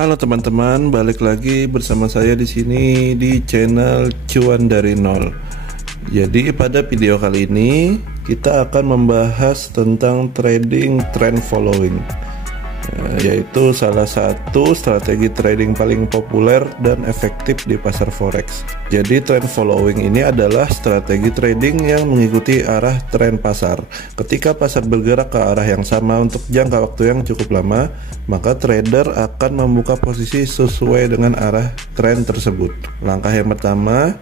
Halo teman-teman, balik lagi bersama saya di sini di channel Cuan dari Nol. Jadi pada video kali ini kita akan membahas tentang trading trend following, yaitu salah satu strategi trading paling populer dan efektif di pasar forex. Jadi trend following ini adalah strategi trading yang mengikuti arah tren pasar. Ketika pasar bergerak ke arah yang sama untuk jangka waktu yang cukup lama, maka trader akan membuka posisi sesuai dengan arah tren tersebut. Langkah yang pertama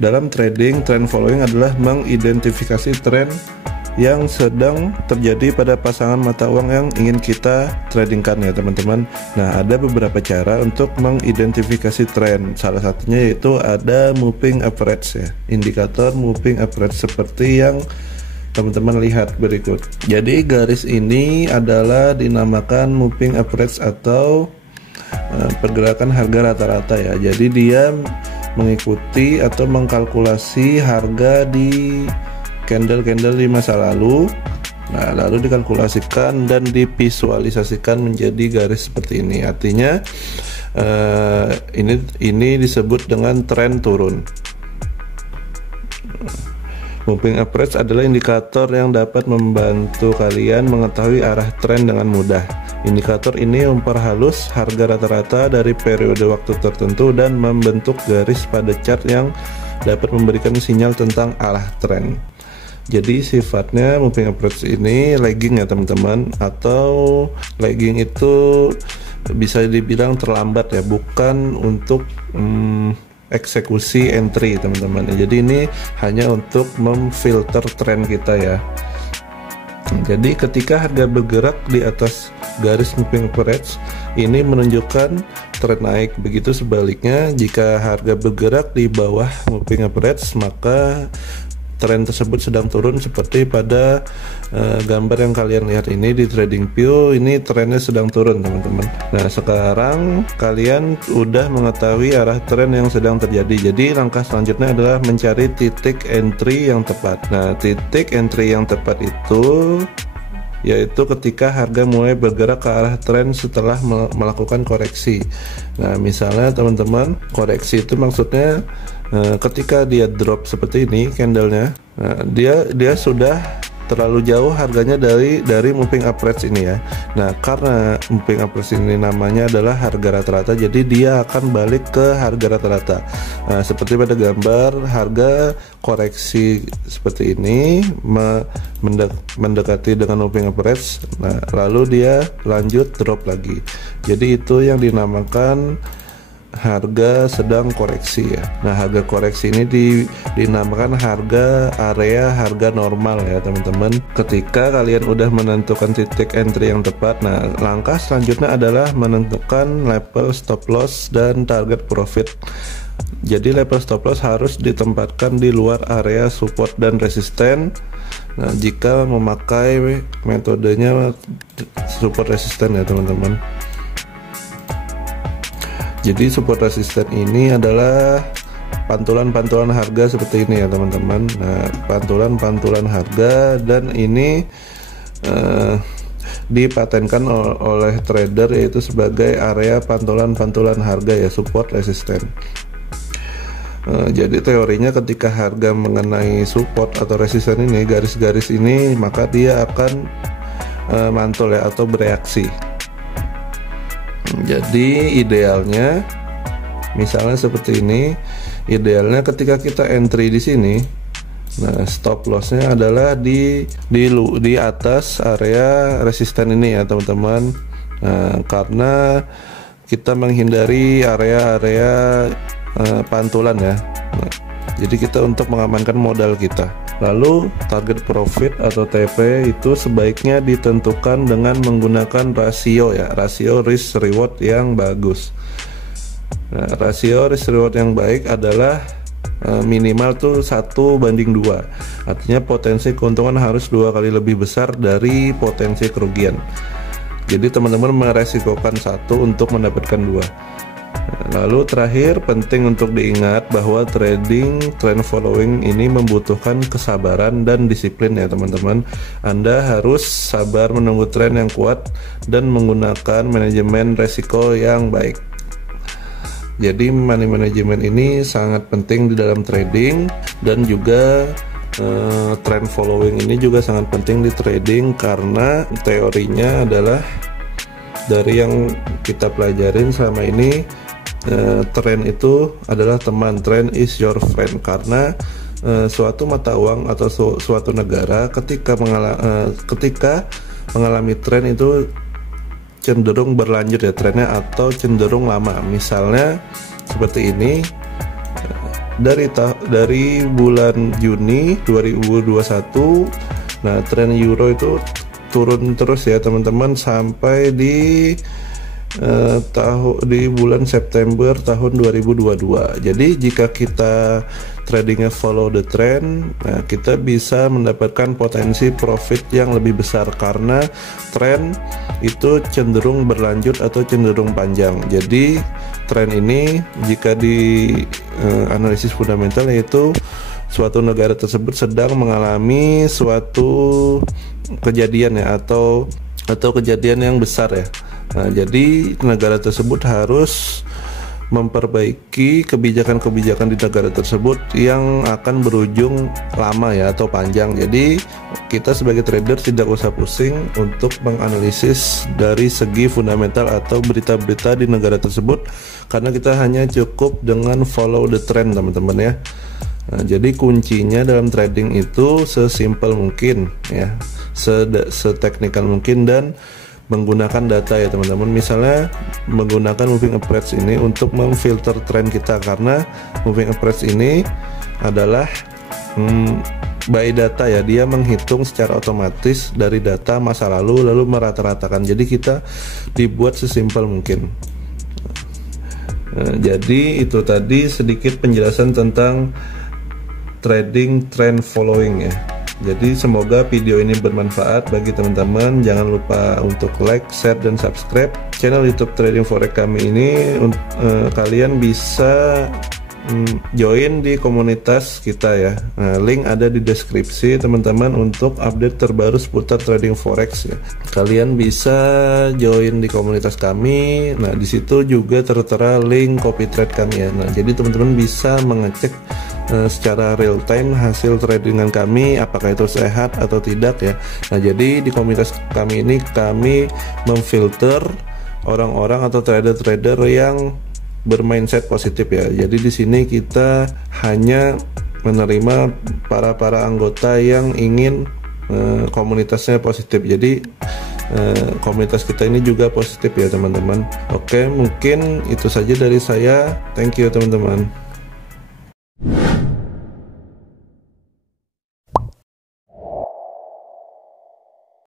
dalam trading trend following adalah mengidentifikasi tren yang sedang terjadi pada pasangan mata uang yang ingin kita tradingkan ya teman-teman. Nah, ada beberapa cara untuk mengidentifikasi tren. Salah satunya yaitu ada moving average ya, indikator moving average seperti yang teman-teman lihat berikut. Jadi garis ini adalah dinamakan moving average atau pergerakan harga rata-rata ya. Jadi dia mengikuti atau mengkalkulasi harga di candle-candle di masa lalu. Nah, lalu dikalkulasikan dan divisualisasikan menjadi garis seperti ini. Artinya ini disebut dengan tren turun. Moving average adalah indikator yang dapat membantu kalian mengetahui arah tren dengan mudah. Indikator ini memperhalus harga rata-rata dari periode waktu tertentu dan membentuk garis pada chart yang dapat memberikan sinyal tentang arah tren. Jadi sifatnya moving average ini lagging ya teman-teman, atau lagging itu bisa dibilang terlambat ya, bukan untuk eksekusi entry teman-teman. Jadi ini hanya untuk memfilter tren kita ya. Jadi ketika harga bergerak di atas garis moving average ini menunjukkan tren naik. Begitu sebaliknya, jika harga bergerak di bawah moving average maka tren tersebut sedang turun, seperti pada gambar yang kalian lihat ini di TradingView. Ini trennya sedang turun teman-teman. Nah, sekarang kalian udah mengetahui arah tren yang sedang terjadi. Jadi langkah selanjutnya adalah mencari titik entry yang tepat. Nah, titik entry yang tepat itu yaitu ketika harga mulai bergerak ke arah tren setelah melakukan koreksi. Nah, misalnya teman-teman, koreksi itu maksudnya ketika dia drop seperti ini candlenya, dia sudah terlalu jauh harganya dari moving average ini ya. Nah, karena moving average ini namanya adalah harga rata-rata, jadi dia akan balik ke harga rata-rata. Nah, seperti pada gambar, harga koreksi seperti ini mendekati dengan moving average. Nah, lalu dia lanjut drop lagi. Jadi itu yang dinamakan harga sedang koreksi ya. Nah, harga koreksi ini dinamakan harga area harga normal ya teman-teman. Ketika kalian udah menentukan titik entry yang tepat, nah langkah selanjutnya adalah menentukan level stop loss dan target profit. Jadi level stop loss harus ditempatkan di luar area support dan resisten. Nah, jika memakai metodenya support resisten ya teman-teman. Jadi support resisten ini adalah pantulan-pantulan harga seperti ini ya teman-teman. Nah, pantulan-pantulan harga, dan ini dipatenkan oleh trader yaitu sebagai area pantulan-pantulan harga ya, support resisten. Jadi teorinya ketika harga mengenai support atau resisten ini, garis-garis ini, maka dia akan mantul ya atau bereaksi. Jadi idealnya misalnya seperti ini, idealnya ketika kita entry di sini, nah stop lossnya adalah di atas area resisten ini ya teman-teman. Nah, karena kita menghindari area-area pantulan ya. Nah, jadi kita untuk mengamankan modal kita. Lalu target profit atau TP itu sebaiknya ditentukan dengan menggunakan rasio ya, rasio risk reward yang bagus. Nah, rasio risk reward yang baik adalah minimal tuh 1:2. Artinya potensi keuntungan harus 2 kali lebih besar dari potensi kerugian. Jadi teman-teman meresikokan 1 untuk mendapatkan 2. Lalu terakhir, penting untuk diingat bahwa trading trend following ini membutuhkan kesabaran dan disiplin ya teman-teman. Anda harus sabar menunggu tren yang kuat dan menggunakan manajemen resiko yang baik. Jadi money management ini sangat penting di dalam trading, dan juga trend following ini juga sangat penting di trading, karena teorinya adalah dari yang kita pelajarin selama ini, tren itu adalah teman, trend is your friend, karena suatu mata uang atau suatu negara ketika mengalami tren itu cenderung berlanjut ya trennya, atau cenderung lama. Misalnya seperti ini, dari bulan Juni 2021, nah tren euro itu turun terus ya teman-teman sampai di bulan September tahun 2022. Jadi jika kita tradingnya follow the trend, nah kita bisa mendapatkan potensi profit yang lebih besar, karena tren itu cenderung berlanjut atau cenderung panjang. Jadi tren ini jika di analisis fundamental, yaitu suatu negara tersebut sedang mengalami suatu kejadian ya, atau kejadian yang besar ya. Nah, jadi negara tersebut harus memperbaiki kebijakan-kebijakan di negara tersebut yang akan berujung lama ya, atau panjang. Jadi kita sebagai trader tidak usah pusing untuk menganalisis dari segi fundamental atau berita-berita di negara tersebut, karena kita hanya cukup dengan follow the trend teman-teman ya. Nah, jadi kuncinya dalam trading itu sesimpel mungkin ya, seteknikal mungkin, dan menggunakan data ya teman-teman. Misalnya menggunakan moving average ini untuk memfilter tren kita, karena moving average ini adalah by data ya, dia menghitung secara otomatis dari data masa lalu merata-ratakan. Jadi kita dibuat sesimpel mungkin. Jadi itu tadi sedikit penjelasan tentang trading trend following ya. Jadi semoga video ini bermanfaat bagi teman-teman. Jangan lupa untuk like, share, dan subscribe channel YouTube Trading Forex kami ini. Kalian bisa join di komunitas kita ya. Nah, link ada di deskripsi teman-teman untuk update terbaru seputar trading forex ya. Kalian bisa join di komunitas kami. Nah, di situ juga tertera link copy trade kami ya. Nah, jadi teman-teman bisa mengecek secara real time hasil tradingan kami, apakah itu sehat atau tidak ya. Nah, jadi di komunitas kami ini kami memfilter orang-orang atau trader-trader yang bermindset positif ya. Jadi di sini kita hanya menerima para anggota yang ingin komunitasnya positif. Jadi komunitas kita ini juga positif ya teman-teman. Oke, mungkin itu saja dari saya. Thank you teman-teman.